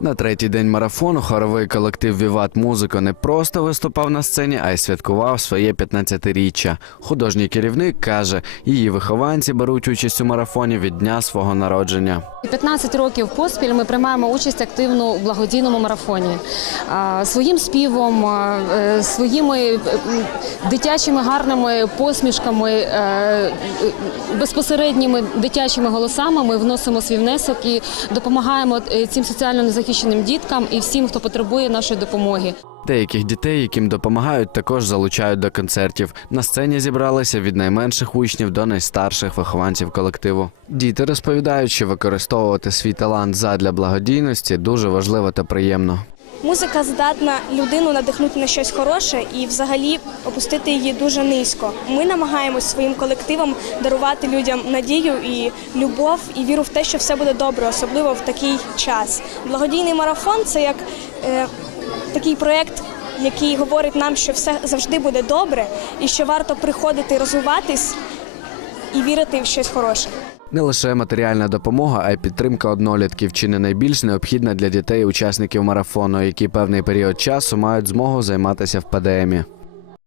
На третій день марафону хоровий колектив Віват Музико не просто виступав на сцені, а й святкував своє 15-річчя. Художній керівник каже, її вихованці беруть участь у марафоні від дня свого народження. 15 років поспіль ми приймаємо участь активно у благодійному марафоні. Своїм співом, е, своїми е, дитячими гарними посмішками, е, безпосередніми дитячими голосами ми вносимо свій внесок і допомагаємо цим соціально незахищеним діткам і всім, хто потребує нашої допомоги. Деяких дітей, яким допомагають, також залучають до концертів. На сцені зібралися від найменших учнів до найстарших вихованців колективу. Діти розповідають, що використовувати свій талант задля благодійності дуже важливо та приємно. Музика здатна людину надихнути на щось хороше і взагалі опустити її дуже низько. Ми намагаємось своїм колективом дарувати людям надію і любов, і віру в те, що все буде добре, особливо в такий час. Благодійний марафон це як е, такий проєкт, який говорить нам, що все завжди буде добре, і що варто приходити розвиватись і вірити в щось хороше. Не лише матеріальна допомога, а й підтримка однолітків чи не найбільш необхідна для дітей-учасників марафону, які певний період часу мають змогу займатися в ПДМі.